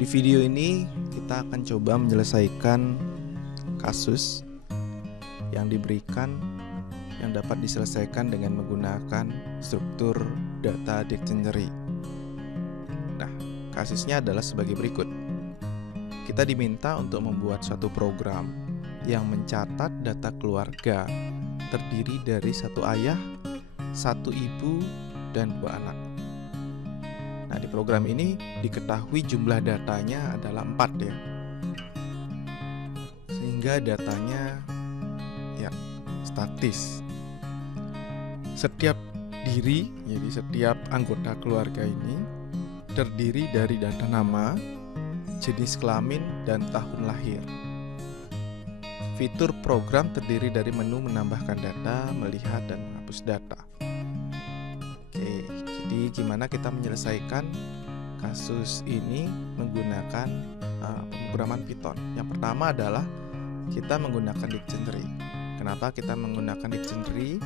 Di video ini kita akan coba menyelesaikan kasus yang diberikan yang dapat diselesaikan dengan menggunakan struktur data dictionary. Nah, kasusnya adalah sebagai berikut. Kita diminta untuk membuat suatu program yang mencatat data keluarga terdiri dari satu ayah, satu ibu, dan dua anak. Nah, di program ini diketahui jumlah datanya adalah 4 ya. Sehingga datanya ya statis. Setiap diri, jadi setiap anggota keluarga ini terdiri dari data nama, jenis kelamin, dan tahun lahir. Fitur program terdiri dari menu menambahkan data, melihat, dan menghapus data. Oke, jadi gimana kita menyelesaikan kasus ini menggunakan pemrograman Python? Yang pertama adalah kita menggunakan dictionary. Kenapa kita menggunakan dictionary?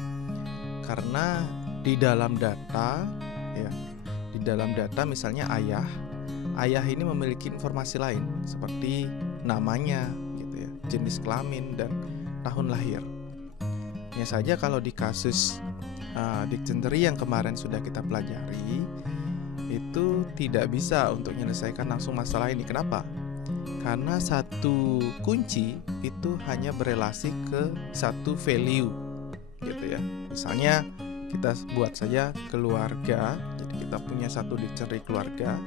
Karena di dalam data, ya, di dalam data misalnya ayah ini memiliki informasi lain seperti namanya, gitu ya, jenis kelamin, dan tahun lahir. Hanya saja kalau di kasus dictionary yang kemarin sudah kita pelajari itu tidak bisa untuk menyelesaikan langsung masalah ini. Kenapa? Karena satu kunci itu hanya berelasi ke satu value, gitu ya. Misalnya kita buat saja keluarga. Jadi kita punya satu dictionary keluarga.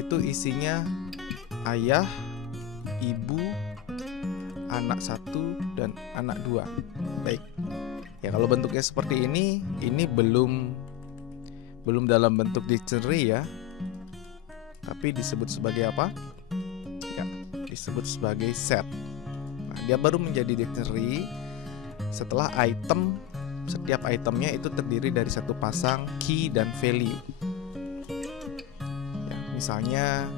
Itu isinya ayah, ibu, anak 1 dan anak 2. Baik. Ya, kalau bentuknya seperti ini belum dalam bentuk dictionary ya. Tapi disebut sebagai apa? Ya, disebut sebagai set. Nah, dia baru menjadi dictionary setelah setiap itemnya itu terdiri dari satu pasang key dan value. Ya, misalnya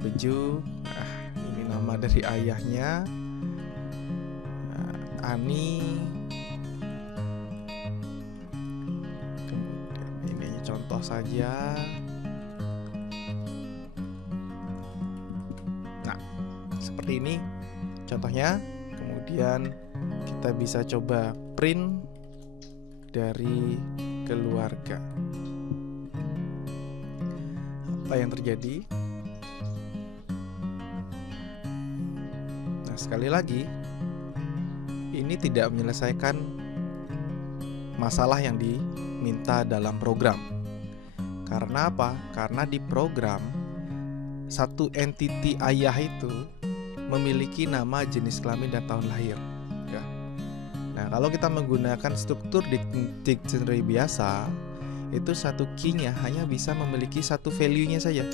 Beju, ini nama dari ayahnya, Ani. Contoh saja. Nah, seperti ini contohnya. Kemudian kita bisa coba print dari keluarga. Apa yang terjadi? Nah, sekali lagi, ini tidak menyelesaikan masalah yang diminta dalam program. Karena apa? Karena di program satu entity ayah itu memiliki nama, jenis kelamin, dan tahun lahir ya. Nah, kalau kita menggunakan struktur dictionary biasa, itu satu key-nya hanya bisa memiliki satu value-nya saja.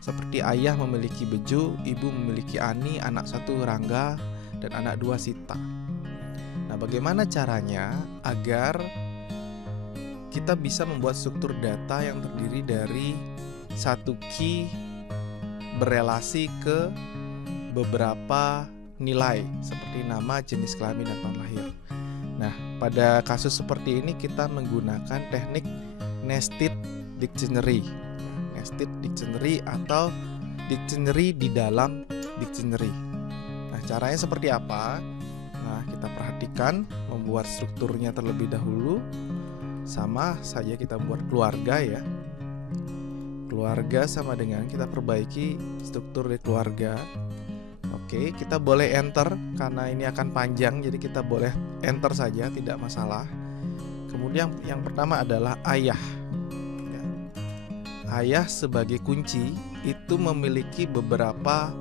Seperti ayah memiliki Bejo, ibu memiliki Ani, anak 1 Rangga, dan anak 2 Sita. Nah, bagaimana caranya agar kita bisa membuat struktur data yang terdiri dari satu key berelasi ke beberapa nilai seperti nama, jenis kelamin, dan tahun lahir. Nah, pada kasus seperti ini kita menggunakan teknik nested dictionary. Nested dictionary atau dictionary di dalam dictionary. Nah, caranya seperti apa? Nah, kita perhatikan membuat strukturnya terlebih dahulu. Sama saja kita buat keluarga ya. Keluarga sama dengan kita perbaiki struktur di keluarga. Oke, kita boleh enter karena ini akan panjang, jadi kita boleh enter saja, tidak masalah. Kemudian yang pertama adalah ayah ya. Ayah sebagai kunci itu memiliki beberapa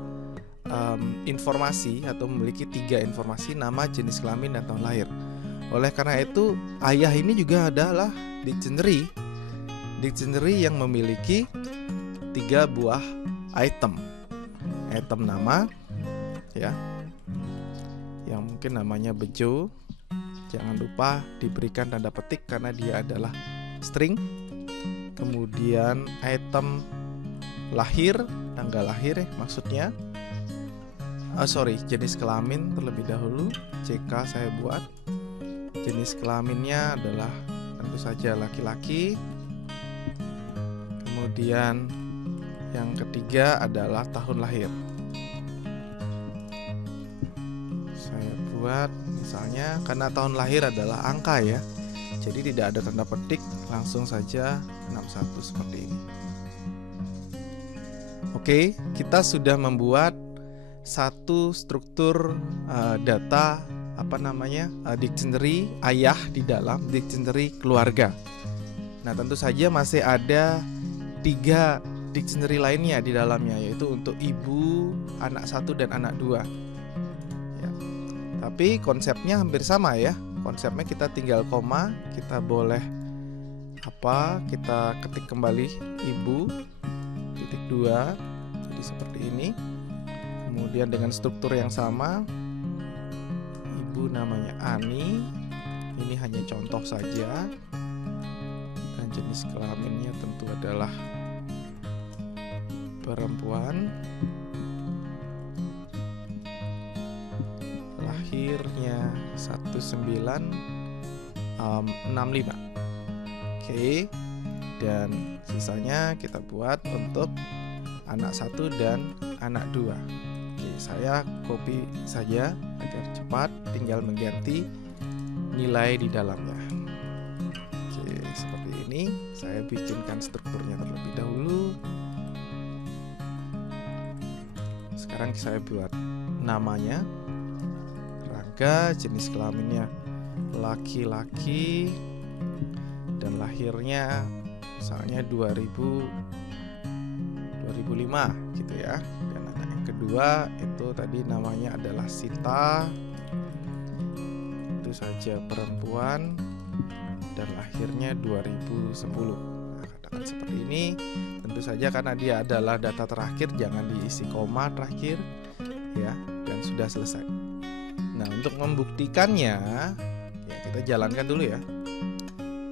informasi atau memiliki 3 informasi: nama, jenis kelamin, dan tahun lahir. Oleh karena itu, ayah ini juga adalah dictionary yang memiliki 3 buah item nama ya, yang mungkin namanya Bejo. Jangan lupa diberikan tanda petik karena dia adalah string. Kemudian item lahir, tanggal lahir maksudnya. Jenis kelamin terlebih dahulu, CK saya buat. Jenis kelaminnya adalah tentu saja laki-laki. Kemudian Yang ketiga adalah tahun lahir. Saya buat misalnya karena tahun lahir adalah angka ya, jadi tidak ada tanda petik, langsung saja 61 seperti ini. Oke, kita sudah membuat satu struktur data dictionary ayah di dalam dictionary keluarga. Nah, tentu saja masih ada 3 dictionary lainnya di dalamnya, yaitu untuk ibu, anak 1 dan anak 2 ya. Tapi konsepnya hampir sama ya. Konsepnya kita tinggal koma, kita boleh kita ketik kembali ibu titik 2, jadi seperti ini. Kemudian dengan struktur yang sama, ibu namanya Ani, ini hanya contoh saja, dan jenis kelaminnya tentu adalah perempuan, lahirnya 1965. Oke, dan sisanya kita buat untuk anak 1 dan anak 2. Oke, saya copy saja agar cepat, tinggal mengganti nilai di dalamnya. Oke, seperti ini. Saya bikinkan strukturnya terlebih dahulu. Sekarang saya buat namanya Rangga, jenis kelaminnya laki-laki, dan lahirnya misalnya 2005 gitu ya. Dan anak yang kedua itu tadi namanya adalah Sita, itu saja perempuan, dan lahirnya 2010. Nah, katakan seperti ini. Tentu saja karena dia adalah data terakhir, jangan diisi koma terakhir ya, dan sudah selesai. Nah, untuk membuktikannya ya kita jalankan dulu ya.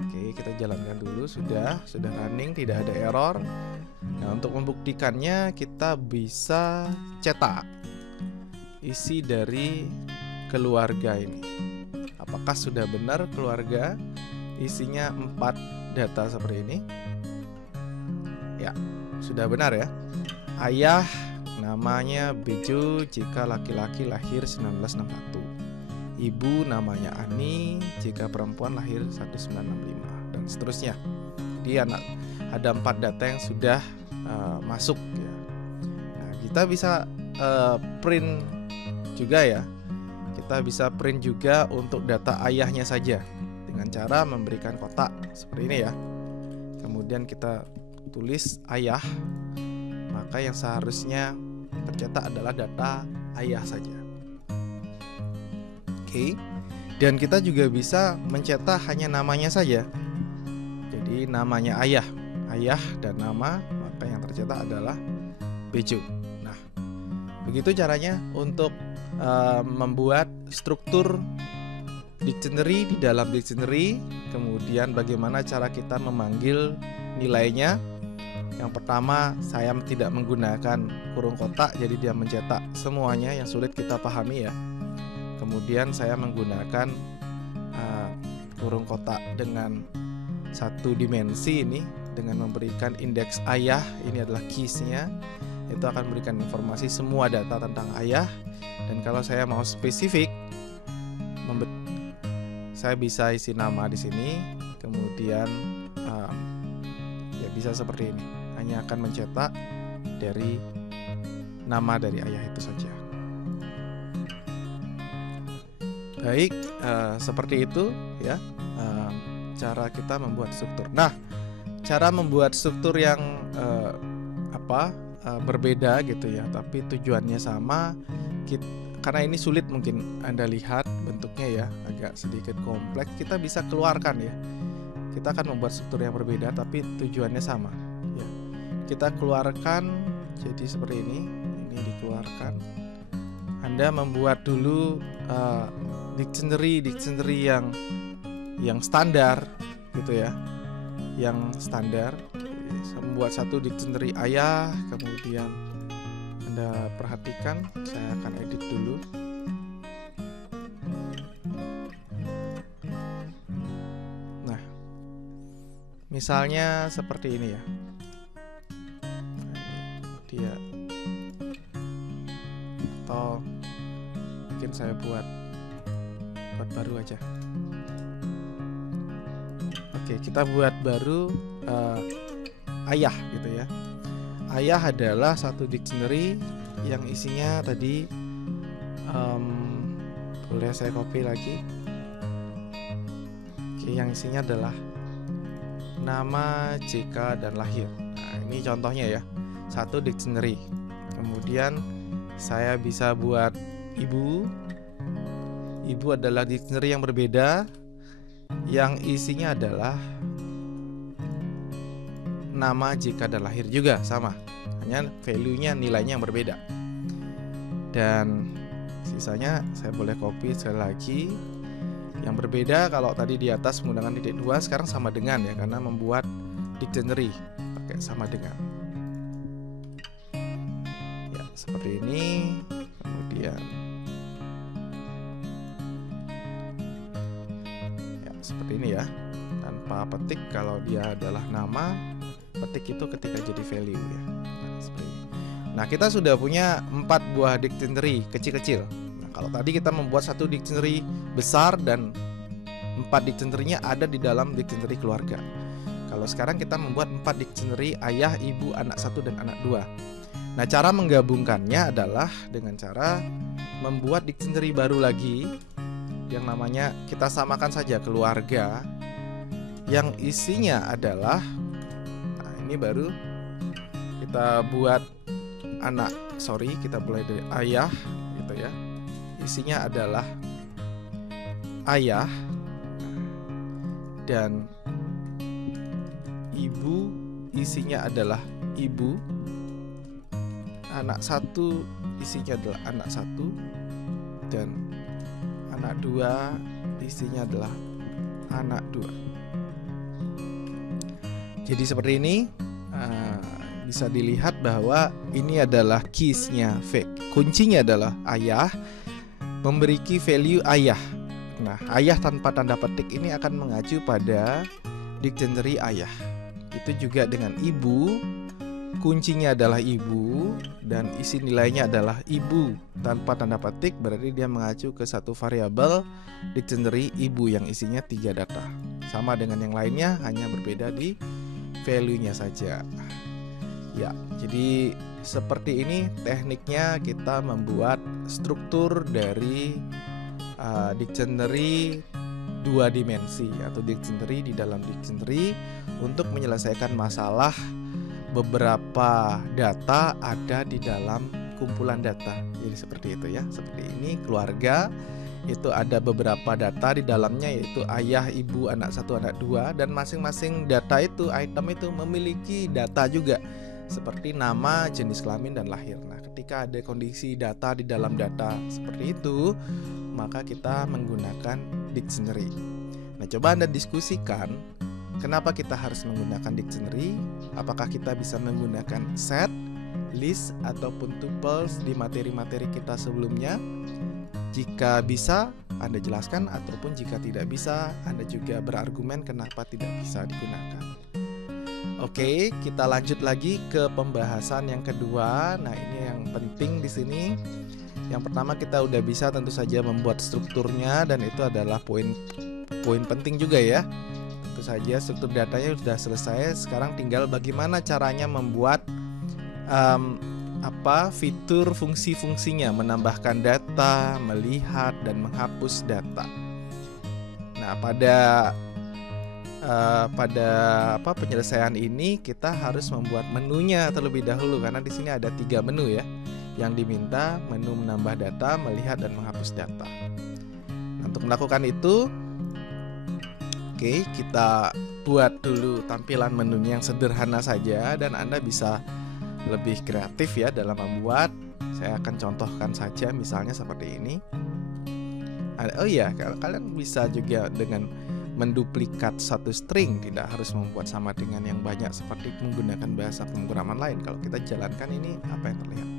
Oke, kita jalankan dulu, sudah running, tidak ada error. Nah, untuk membuktikannya kita bisa cetak isi dari keluarga ini. Apakah sudah benar keluarga? Isinya 4 data seperti ini. Ya, sudah benar ya. Ayah namanya Bejo jika laki-laki lahir 1961. Ibu namanya Ani jika perempuan lahir 1965, dan seterusnya. Jadi ada 4 data yang sudah masuk ya. Nah, kita bisa print juga ya. Kita bisa print juga untuk data ayahnya saja dengan cara memberikan kotak seperti ini ya. Kemudian kita tulis ayah, maka yang seharusnya tercetak adalah data ayah saja. Oke. Dan kita juga bisa mencetak hanya namanya saja. Jadi namanya ayah dan nama, maka yang tercetak adalah Bejo. Nah, begitu caranya untuk membuat struktur dictionary di dalam dictionary. Kemudian bagaimana cara kita memanggil nilainya. Yang pertama, saya tidak menggunakan kurung kotak, jadi dia mencetak semuanya yang sulit kita pahami ya. Kemudian saya menggunakan kurung kotak dengan 1 dimensi ini, dengan memberikan indeks ayah, ini adalah keys-nya, itu akan memberikan informasi semua data tentang ayah. Dan kalau saya mau spesifik, saya bisa isi nama di sini, kemudian ya bisa seperti ini, hanya akan mencetak dari nama dari ayah itu saja. Baik, seperti itu ya cara kita membuat struktur. Nah, cara membuat struktur yang berbeda gitu ya, tapi tujuannya sama. Karena ini sulit mungkin Anda lihat bentuknya ya, agak sedikit kompleks, kita bisa keluarkan ya. Kita akan membuat struktur yang berbeda tapi tujuannya sama ya. Kita keluarkan jadi seperti ini dikeluarkan. Anda membuat dulu dictionary yang standar gitu ya, yang standar. Membuat 1 dictionary ayah, kemudian Anda perhatikan, saya akan edit dulu. Nah, misalnya seperti ini ya. dia, atau mungkin saya buat baru aja. Oke, kita buat baru ayah gitu ya. Ayah adalah satu dictionary yang isinya tadi boleh saya copy lagi. Oke, yang isinya adalah nama, JK, dan lahir. Nah, ini contohnya ya, satu dictionary. Kemudian saya bisa buat ibu. Ibu adalah dictionary yang berbeda, yang isinya adalah nama, JK, dan lahir juga sama, hanya value-nya, nilainya yang berbeda. Dan sisanya saya boleh copy sekali lagi. Yang berbeda kalau tadi di atas menggunakan titik 2, sekarang sama dengan ya, karena membuat dictionary pakai sama dengan. Ya, seperti ini. Kemudian ya, seperti ini ya. Tanpa petik, kalau dia adalah nama, petik itu ketika jadi value ya. Nah, seperti ini. Nah, kita sudah punya 4 buah dictionary kecil-kecil. Nah, kalau tadi kita membuat satu dictionary besar dan 4 dictionary-nya ada di dalam dictionary keluarga. Kalau sekarang kita membuat 4 dictionary ayah, ibu, anak 1, dan anak 2. Nah, cara menggabungkannya adalah dengan cara membuat dictionary baru lagi yang namanya, kita samakan saja, keluarga, yang isinya adalah, nah ini baru kita buat kita mulai dari ayah gitu ya. Isinya adalah ayah, dan ibu isinya adalah ibu. Anak 1 isinya adalah anak 1, dan anak 2 isinya adalah anak 2. Jadi seperti ini. Bisa dilihat bahwa ini adalah keys-nya fake. Kuncinya adalah ayah, memberi key value ayah. Nah, ayah tanpa tanda petik ini akan mengacu pada dictionary ayah. Itu juga dengan ibu, kuncinya adalah ibu, dan isi nilainya adalah ibu tanpa tanda petik, berarti dia mengacu ke satu variabel dictionary ibu yang isinya 3 data. Sama dengan yang lainnya, hanya berbeda di value-nya saja. Ya, jadi seperti ini tekniknya kita membuat struktur dari dictionary 2 dimensi atau dictionary di dalam dictionary untuk menyelesaikan masalah beberapa data ada di dalam kumpulan data. Jadi seperti itu ya, seperti ini keluarga. Itu ada beberapa data di dalamnya, yaitu ayah, ibu, anak 1, anak 2, dan masing-masing data itu, item itu memiliki data juga, seperti nama, jenis kelamin, dan lahir. Nah, ketika ada kondisi data di dalam data seperti itu, maka kita menggunakan dictionary. Nah, coba Anda diskusikan, kenapa kita harus menggunakan dictionary? Apakah kita bisa menggunakan set, list, ataupun tuples di materi-materi kita sebelumnya? Jika bisa, Anda jelaskan, ataupun jika tidak bisa, Anda juga berargumen kenapa tidak bisa digunakan. Oke, kita lanjut lagi ke pembahasan yang kedua. Nah, ini yang penting di sini. Yang pertama, kita udah bisa tentu saja membuat strukturnya, dan itu adalah poin penting juga ya. Tentu saja struktur datanya sudah selesai. Sekarang tinggal bagaimana caranya membuat fitur fungsi-fungsinya, menambahkan data, melihat, dan menghapus data. Nah, pada penyelesaian ini kita harus membuat menunya terlebih dahulu, karena di sini ada 3 menu ya yang diminta: menu menambah data, melihat, dan menghapus data. Nah, untuk melakukan itu, oke, kita buat dulu tampilan menunya yang sederhana saja, dan Anda bisa lebih kreatif ya dalam membuat. Saya akan contohkan saja, misalnya seperti ini. Oh iya, kalian bisa juga dengan menduplikat satu string, tidak harus membuat sama dengan yang banyak seperti menggunakan bahasa pemrograman lain. Kalau kita jalankan ini, apa yang terlihat?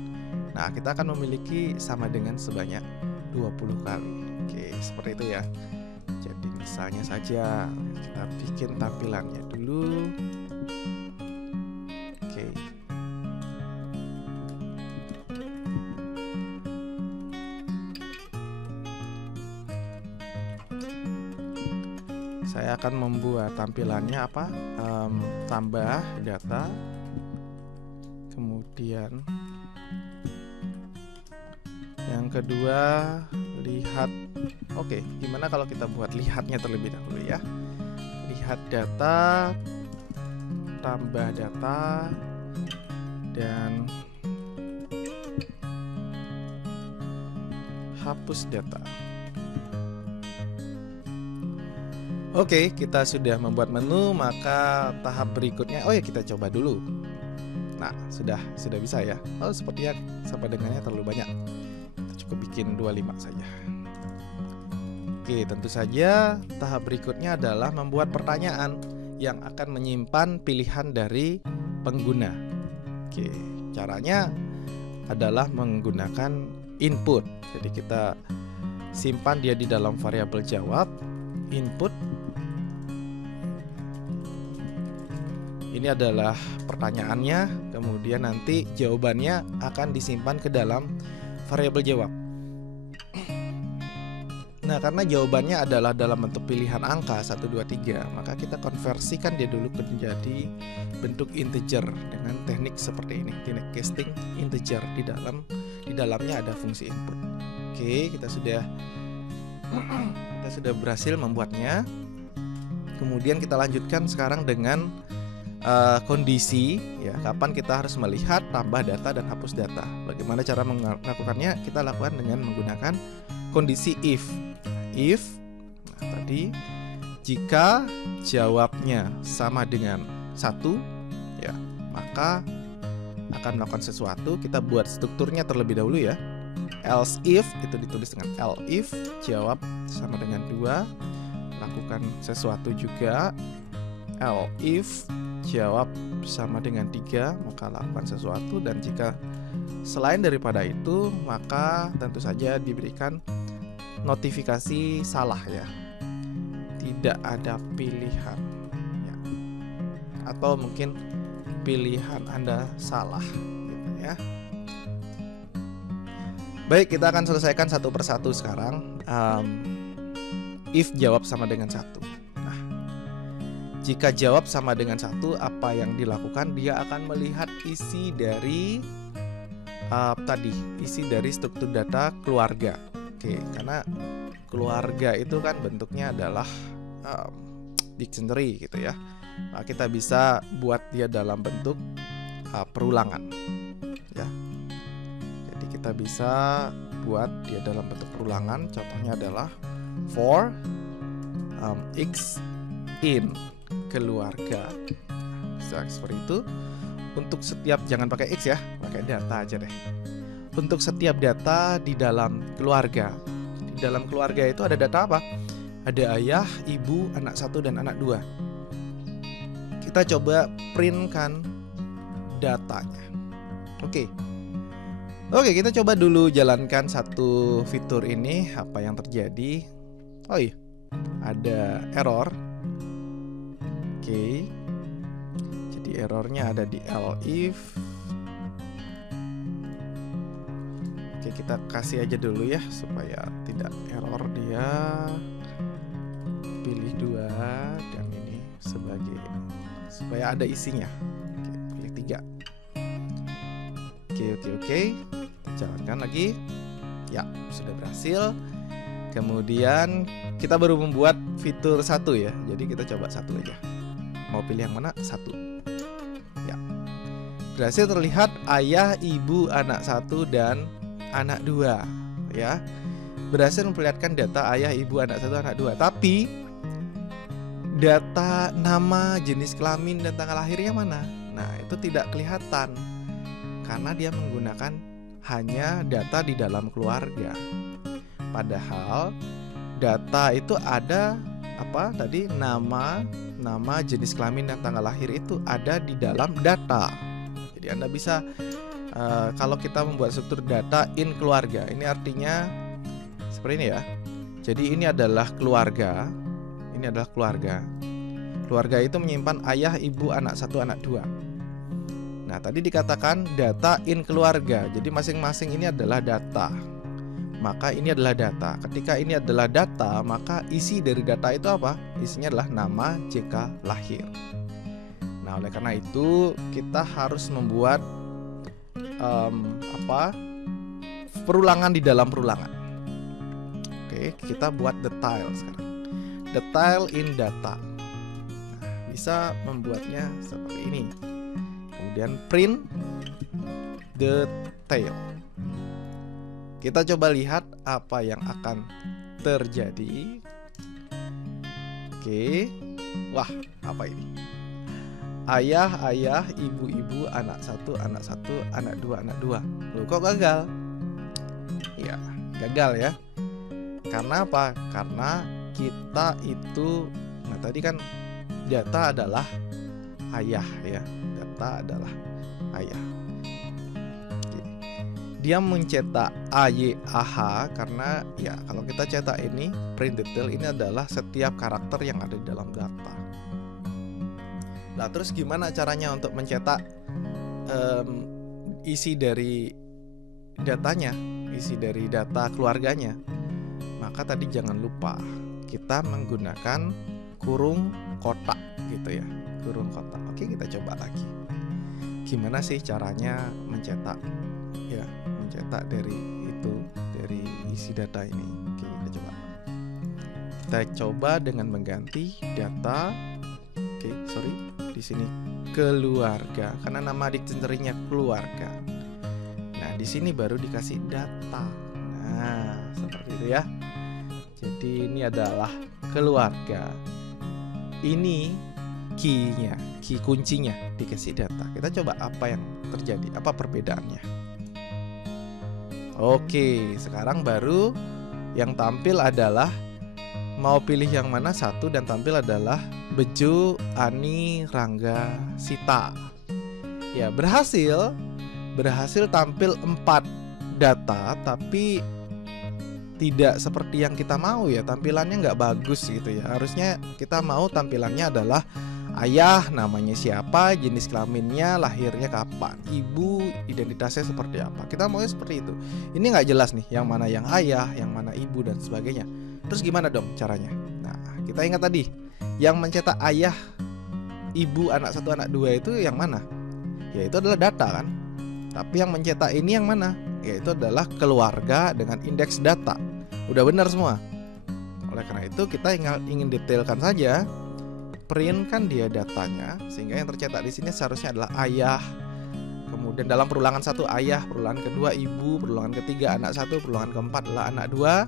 Nah, kita akan memiliki sama dengan sebanyak 20 kali. Oke, seperti itu ya. Jadi misalnya saja kita bikin tampilannya dulu. Oke. saya akan membuat tampilannya apa? Tambah data, kemudian yang kedua lihat. Oke, gimana kalau kita buat lihatnya terlebih dahulu ya? Lihat data, tambah data, dan hapus data. Oke, kita sudah membuat menu, maka tahap berikutnya, oh ya kita coba dulu. Nah, sudah bisa ya. Oh, sepertinya sampai dengannya terlalu banyak. Kita cukup bikin 25 saja. Oke, tentu saja tahap berikutnya adalah membuat pertanyaan yang akan menyimpan pilihan dari pengguna. Oke, caranya adalah menggunakan input. Jadi kita simpan dia di dalam variabel jawab, input. Ini adalah pertanyaannya, kemudian nanti jawabannya akan disimpan ke dalam variabel jawab. Nah, karena jawabannya adalah dalam bentuk pilihan angka 1, 2, 3, maka kita konversikan dia dulu menjadi bentuk integer dengan teknik seperti ini, teknik casting integer. Di dalamnya ada fungsi input. Oke, kita sudah berhasil membuatnya. Kemudian kita lanjutkan sekarang dengan kondisi ya, kapan kita harus melihat, tambah data, dan hapus data. Bagaimana cara melakukannya? Kita lakukan dengan menggunakan kondisi if. Nah, tadi jika jawabnya sama dengan 1 ya, maka akan melakukan sesuatu. Kita buat strukturnya terlebih dahulu ya. Else if itu ditulis dengan if, jawab sama dengan 2, lakukan sesuatu juga. If jawab sama dengan 3, maka lakukan sesuatu. Dan jika selain daripada itu, maka tentu saja diberikan notifikasi salah ya, tidak ada pilihan ya. Atau mungkin pilihan Anda salah gitu ya. Baik, kita akan selesaikan satu persatu sekarang. If jawab sama dengan 1. Jika jawab sama dengan 1, apa yang dilakukan? Dia akan melihat isi dari isi dari struktur data keluarga. Oke, karena keluarga itu kan bentuknya adalah dictionary gitu ya. Nah, kita bisa buat dia dalam bentuk perulangan ya. Jadi kita bisa buat dia dalam bentuk perulangan. Contohnya adalah for x in keluarga, bisa seperti itu. Untuk setiap, jangan pakai x ya, pakai data aja deh. Untuk setiap data di dalam keluarga, di dalam keluarga itu ada data apa? Ada ayah, ibu, anak 1 dan anak 2. Kita coba printkan datanya. Oke, kita coba dulu jalankan satu fitur ini. Apa yang terjadi? Oh iya, ada error. Oke, jadi errornya ada di elif. Oke, kita kasih aja dulu ya supaya tidak error. Dia pilih 2 dan ini sebagai supaya ada isinya. Oke, pilih 3. Oke, jalankan lagi. Ya, sudah berhasil. Kemudian kita baru membuat fitur 1 ya. Jadi kita coba 1 aja. Mau pilih yang mana? 1. Ya. Berhasil terlihat ayah, ibu, anak 1 dan anak 2 ya. Berhasil memperlihatkan data ayah, ibu, anak 1, anak 2. Tapi data nama, jenis kelamin, dan tanggal lahirnya mana? Nah, itu tidak kelihatan karena dia menggunakan hanya data di dalam keluarga. Padahal data itu ada apa tadi, nama, jenis kelamin, dan tanggal lahir itu ada di dalam data. Jadi Anda bisa kalau kita membuat struktur data in keluarga, ini artinya seperti ini ya. Jadi ini adalah keluarga. Ini adalah keluarga. Keluarga itu menyimpan ayah, ibu, anak 1, anak 2. Nah, tadi dikatakan data in keluarga. Jadi masing-masing ini adalah data. maka ini adalah data. Ketika ini adalah data, maka isi dari data itu apa? Isinya adalah nama JK lahir. Nah, oleh karena itu kita harus membuat perulangan di dalam perulangan. Oke, kita buat detail sekarang. Detail in data. Nah, bisa membuatnya seperti ini. Kemudian print detail. Kita coba lihat apa yang akan terjadi. Oke. Wah, apa ini? Ayah, ibu, anak satu, anak dua. Loh, kok gagal? Ya, gagal ya. Karena apa? Karena kita itu, nah tadi kan data adalah ayah ya. Data adalah ayah. Dia mencetak AYAH karena ya kalau kita cetak ini print detail, ini adalah setiap karakter yang ada di dalam data. Nah, terus gimana caranya untuk mencetak isi dari datanya, isi dari data keluarganya? Maka tadi jangan lupa kita menggunakan kurung kotak gitu ya, kurung kotak. Oke, kita coba lagi. Gimana sih caranya mencetak ya, mencetak dari isi data ini? Oke, kita coba dengan mengganti data. Di sini keluarga, karena nama dicerinya keluarga. Nah, di sini baru dikasih data. Nah, seperti itu ya. Jadi ini adalah keluarga. Ini key-nya, key kuncinya dikasih data. Kita coba apa yang terjadi, apa perbedaannya. Oke, sekarang baru yang tampil adalah, mau pilih yang mana satu, dan tampil adalah Bejo, Ani, Rangga, Sita. Ya, berhasil tampil 4 data, tapi tidak seperti yang kita mau ya. Tampilannya nggak bagus gitu ya. Harusnya kita mau tampilannya adalah ayah, namanya siapa, jenis kelaminnya, lahirnya kapan, ibu, identitasnya seperti apa. Kita maunya seperti itu. Ini nggak jelas nih, yang mana yang ayah, yang mana ibu, dan sebagainya. Terus gimana dong caranya? Nah, kita ingat tadi, yang mencetak ayah, ibu, anak satu, anak dua itu yang mana? Ya, itu adalah data kan. Tapi yang mencetak ini yang mana? Yaitu adalah keluarga dengan indeks data. Udah benar semua. Oleh karena itu kita ingin detailkan saja. Print kan dia datanya, sehingga yang tercetak di sini seharusnya adalah ayah. Kemudian dalam perulangan 1 ayah, perulangan kedua ibu, perulangan ketiga anak 1, perulangan keempat adalah anak 2.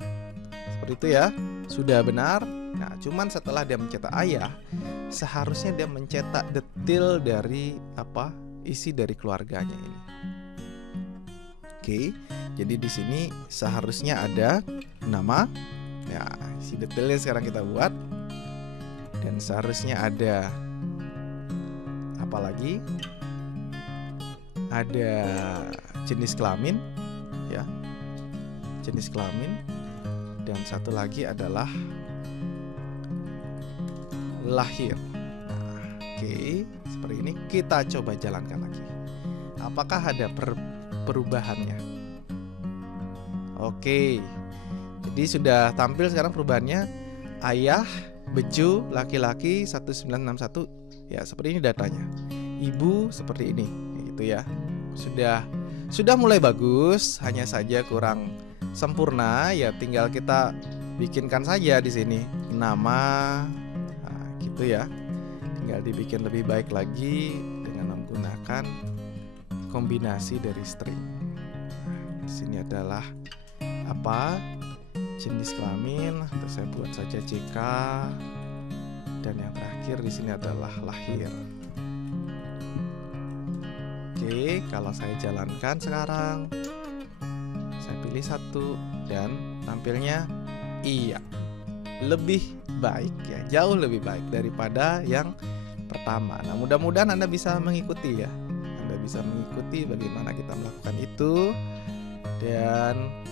Seperti itu ya. Sudah benar. Nah, cuman setelah dia mencetak ayah, seharusnya dia mencetak detail dari isi dari keluarganya ini. Oke, jadi di sini seharusnya ada nama. Ya, isi detailnya sekarang kita buat. Dan seharusnya ada apa lagi? Ada jenis kelamin, ya, jenis kelamin. Dan satu lagi adalah lahir. Nah, oke, seperti ini. Kita coba jalankan lagi. Apakah ada perubahannya? Oke, jadi sudah tampil sekarang perubahannya. Ayah, Bejo, laki-laki 1961. Ya, seperti ini datanya. Ibu seperti ini, gitu ya. Sudah mulai bagus, hanya saja kurang sempurna. Ya, tinggal kita bikinkan saja di sini nama. Nah, gitu ya. Tinggal dibikin lebih baik lagi dengan menggunakan kombinasi dari string. Di sini adalah jenis kelamin, atau saya buat saja JK, dan yang terakhir di sini adalah lahir. Oke, kalau saya jalankan sekarang, saya pilih 1 dan tampilnya iya, lebih baik ya, jauh lebih baik daripada yang pertama. Nah, mudah-mudahan Anda bisa mengikuti ya. Anda bisa mengikuti bagaimana kita melakukan itu. Dan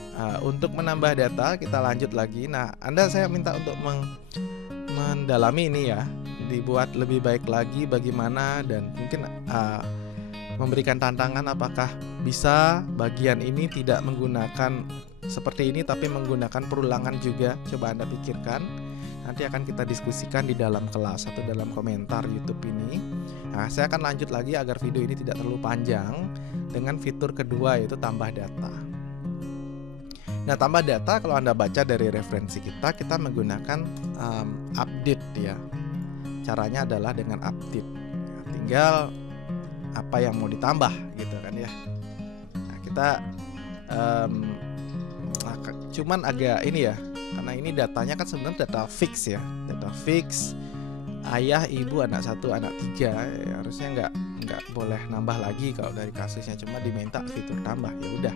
untuk menambah data kita lanjut lagi. Nah, saya minta untuk mendalami ini ya, dibuat lebih baik lagi bagaimana, dan mungkin memberikan tantangan apakah bisa bagian ini tidak menggunakan seperti ini tapi menggunakan perulangan juga? Coba Anda pikirkan. Nanti akan kita diskusikan di dalam kelas atau dalam komentar YouTube ini. Nah, saya akan lanjut lagi agar video ini tidak terlalu panjang dengan fitur kedua, yaitu tambah data. Nah, tambah data kalau Anda baca dari referensi kita menggunakan update ya. Caranya adalah dengan update. Nah, tinggal apa yang mau ditambah gitu kan ya. Nah, kita cuman agak ini ya, karena ini datanya kan sebenarnya data fix ya, data fix ayah, ibu, anak 1, anak 3 ya, harusnya nggak boleh nambah lagi kalau dari kasusnya, cuma diminta fitur tambah. Ya udah,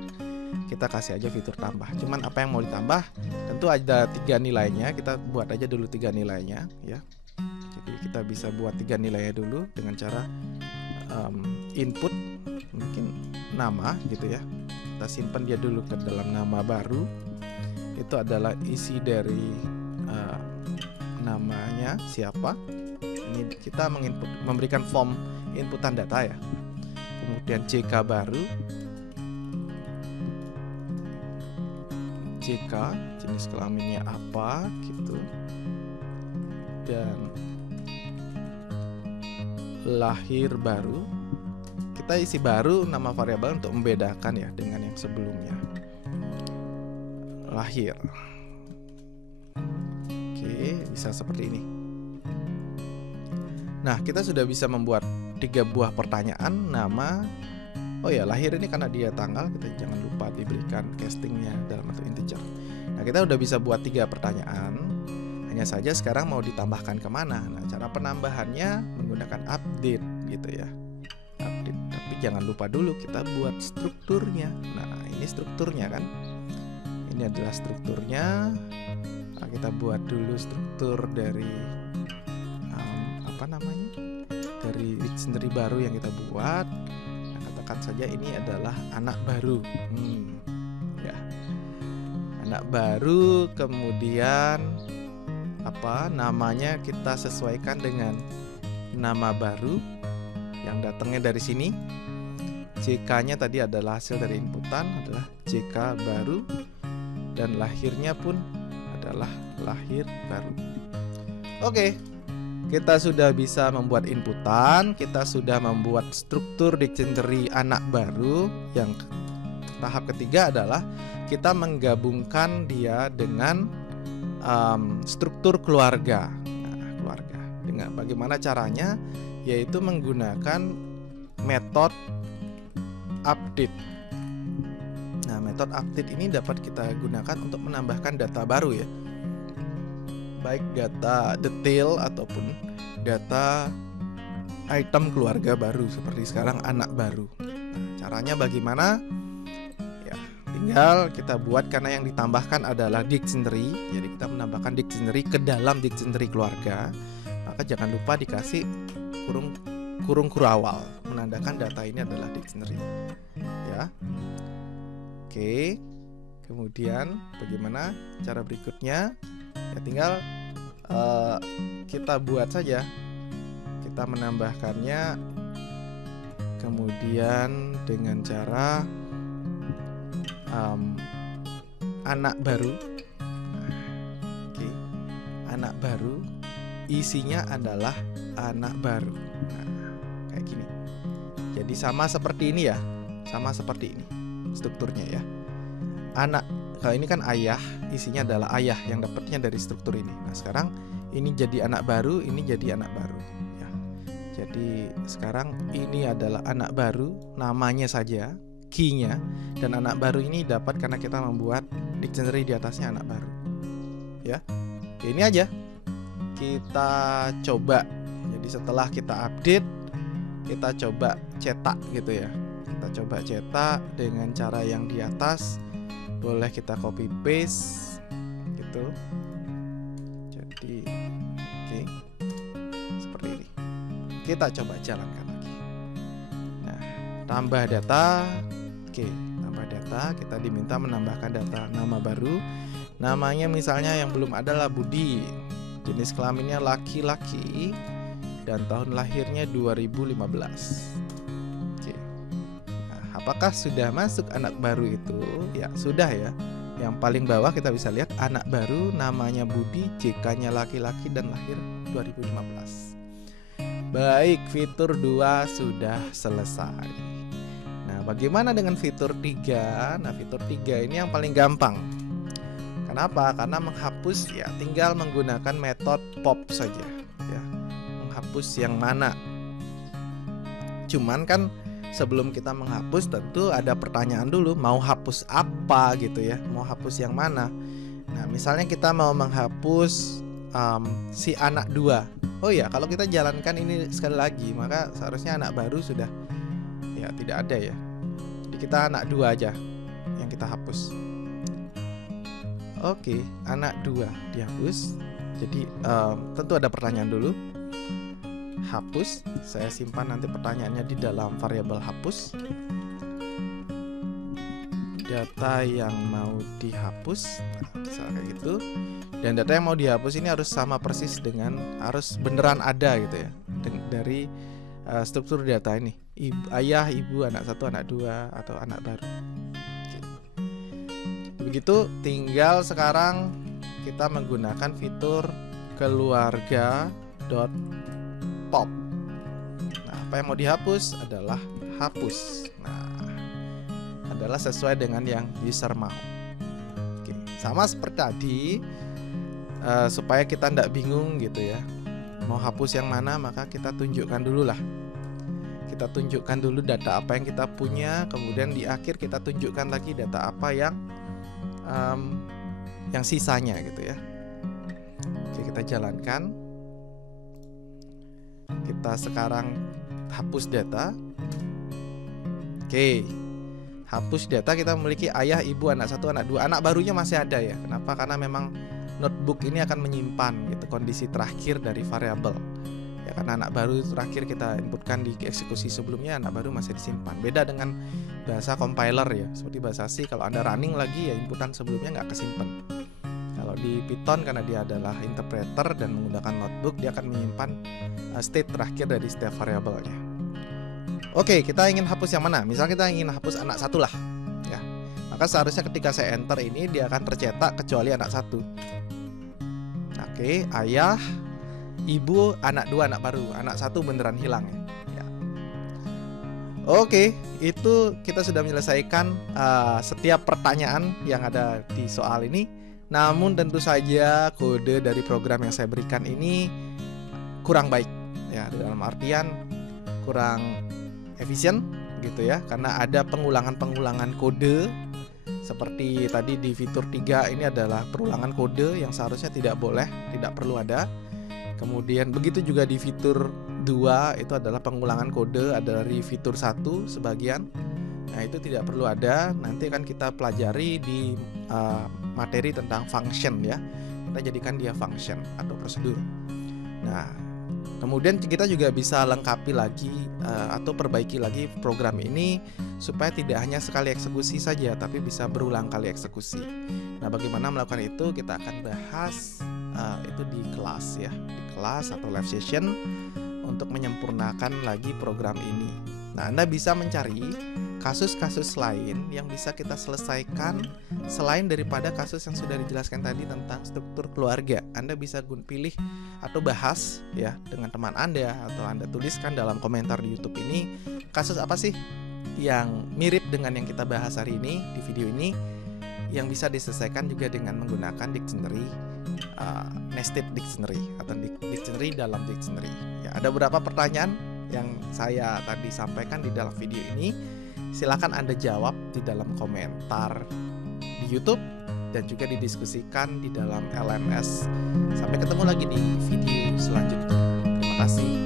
kita kasih aja fitur tambah. Cuman apa yang mau ditambah tentu ada 3 nilainya, kita buat aja dulu 3 nilainya ya. Jadi kita bisa buat 3 nilainya dulu dengan cara input mungkin nama gitu ya. Kita simpan dia dulu ke dalam nama baru. Itu adalah isi dari namanya siapa. Ini kita memberikan form inputan data ya. Kemudian JK baru, JK jenis kelaminnya apa gitu, dan lahir baru. Kita isi baru nama variabel untuk membedakan ya dengan yang sebelumnya. Lahir. Oke, bisa seperti ini. Nah, kita sudah bisa membuat 3 buah pertanyaan, nama. Oh ya, lahir ini karena dia tanggal, kita jangan lupa diberikan castingnya dalam bentuk integer. Nah, kita udah bisa buat 3 pertanyaan. Hanya saja sekarang mau ditambahkan kemana? Nah, cara penambahannya menggunakan update gitu ya. Update. Tapi jangan lupa dulu kita buat strukturnya. Nah, ini strukturnya kan. Ini adalah strukturnya. Nah, kita buat dulu struktur dari dari dictionary baru yang kita buat. Nah, katakan saja ini adalah anak baru. Ya, anak baru. Kemudian namanya kita sesuaikan dengan nama baru yang datangnya dari sini. JK-nya tadi adalah hasil dari inputan, adalah JK baru, dan lahirnya pun adalah lahir baru. Oke, kita sudah bisa membuat inputan, kita sudah membuat struktur dictionary anak baru. Yang tahap ketiga adalah kita menggabungkan dia dengan struktur keluarga. Nah, keluarga. Dengan bagaimana caranya? Yaitu menggunakan metode update. Nah, metode update ini dapat kita gunakan untuk menambahkan data baru ya. Baik data detail ataupun data item keluarga baru, seperti sekarang anak baru. Nah, caranya bagaimana? Ya, tinggal kita buat, karena yang ditambahkan adalah dictionary. Jadi kita menambahkan dictionary ke dalam dictionary keluarga. Maka jangan lupa dikasih kurung kurawal menandakan data ini adalah dictionary. Ya. Oke. Kemudian bagaimana cara berikutnya? Ya tinggal kita buat saja. Kita menambahkannya kemudian dengan cara anak baru. Oke. Anak baru isinya adalah anak baru. Nah, kayak gini. Jadi sama seperti ini ya. Sama seperti ini strukturnya ya. Anak, kalau ini kan ayah, isinya adalah ayah yang dapatnya dari struktur ini. Nah, sekarang ini jadi anak baru, ini jadi anak baru ya. Jadi sekarang ini adalah anak baru, namanya saja, key-nya, dan anak baru ini dapat karena kita membuat dictionary di atasnya anak baru. Ya. Oke, ini aja. Kita coba. Jadi setelah kita update, kita coba cetak gitu ya. Kita coba cetak dengan cara yang di atas. Boleh kita copy paste gitu. Jadi oke, seperti ini. Kita coba jalankan lagi. Nah, tambah data. Oke, tambah data. Kita diminta menambahkan data nama baru. Namanya misalnya yang belum adalah Budi. Jenis kelaminnya laki-laki dan tahun lahirnya 2015. Apakah sudah masuk anak baru itu? Ya, sudah ya. Yang paling bawah kita bisa lihat anak baru, namanya Budi, JK-nya laki-laki dan lahir 2015. Baik, fitur 2 sudah selesai. Nah, bagaimana dengan fitur 3? Nah, fitur 3 ini yang paling gampang. Kenapa? Karena menghapus ya tinggal menggunakan metode pop saja ya. Menghapus yang mana? Cuman kan sebelum kita menghapus tentu ada pertanyaan dulu, mau hapus apa gitu ya, mau hapus yang mana. Nah, misalnya kita mau menghapus si anak 2. Oh ya, kalau kita jalankan ini sekali lagi, maka seharusnya anak baru sudah ya tidak ada ya. Jadi kita anak 2 aja yang kita hapus. Oke, anak 2 dihapus. Jadi tentu ada pertanyaan dulu. Hapus, saya simpan nanti pertanyaannya di dalam variabel hapus. Data yang mau dihapus, nah, misalnya kayak gitu. Dan data yang mau dihapus ini harus sama persis dengan, harus beneran ada gitu ya, dari struktur data ini. Ayah, ibu, anak 1, anak 2 atau anak baru. Oke. Begitu, tinggal sekarang kita menggunakan fitur keluarga.pop. Nah, apa yang mau dihapus adalah hapus. Nah, adalah sesuai dengan yang user mau. Oke, sama seperti tadi, supaya kita tidak bingung gitu ya, mau hapus yang mana, maka kita tunjukkan dulu lah. Kita tunjukkan dulu data apa yang kita punya, kemudian di akhir kita tunjukkan lagi data apa yang sisanya gitu ya. Oke, kita jalankan. Kita sekarang hapus data. Oke, hapus data, kita memiliki ayah, ibu, anak 1, anak 2. Anak barunya masih ada ya. Kenapa? Karena memang notebook ini akan menyimpan gitu kondisi terakhir dari variabel. Ya, karena anak baru terakhir kita inputkan di eksekusi sebelumnya, anak baru masih disimpan. Beda dengan bahasa compiler ya. Seperti bahasa C, kalau Anda running lagi ya inputan sebelumnya nggak kesimpan. Kalau di Python karena dia adalah interpreter dan menggunakan notebook, dia akan menyimpan state terakhir dari setiap variabelnya. Oke, kita ingin hapus yang mana? Misal kita ingin hapus anak 1 lah ya. Maka seharusnya ketika saya enter ini dia akan tercetak kecuali anak 1. Oke, ayah, ibu, anak 2, anak baru. Anak 1 beneran hilang ya. Oke, itu kita sudah menyelesaikan setiap pertanyaan yang ada di soal ini. Namun tentu saja kode dari program yang saya berikan ini kurang baik ya, dalam artian kurang efisien gitu ya, karena ada pengulangan-pengulangan kode. Seperti tadi di fitur 3 ini adalah perulangan kode yang seharusnya tidak boleh, tidak perlu ada. Kemudian begitu juga di fitur 2 itu adalah pengulangan kode ada dari fitur 1 sebagian. Nah, itu tidak perlu ada. Nanti akan kita pelajari di materi tentang function ya. Kita jadikan dia function atau prosedur. Nah, kemudian kita juga bisa lengkapi lagi atau perbaiki lagi program ini supaya tidak hanya sekali eksekusi saja, tapi bisa berulang kali eksekusi. Nah, bagaimana melakukan itu kita akan bahas itu di kelas ya, di kelas atau live session untuk menyempurnakan lagi program ini. Nah, Anda bisa mencari kasus-kasus lain yang bisa kita selesaikan selain daripada kasus yang sudah dijelaskan tadi tentang struktur keluarga. Anda bisa pilih atau bahas ya dengan teman Anda, atau Anda tuliskan dalam komentar di YouTube ini kasus apa sih yang mirip dengan yang kita bahas hari ini di video ini, yang bisa diselesaikan juga dengan menggunakan dictionary, nested dictionary atau dictionary dalam dictionary ya. Ada beberapa pertanyaan yang saya tadi sampaikan di dalam video ini, silakan Anda jawab di dalam komentar di YouTube dan juga didiskusikan di dalam LMS. Sampai ketemu lagi di video selanjutnya. Terima kasih.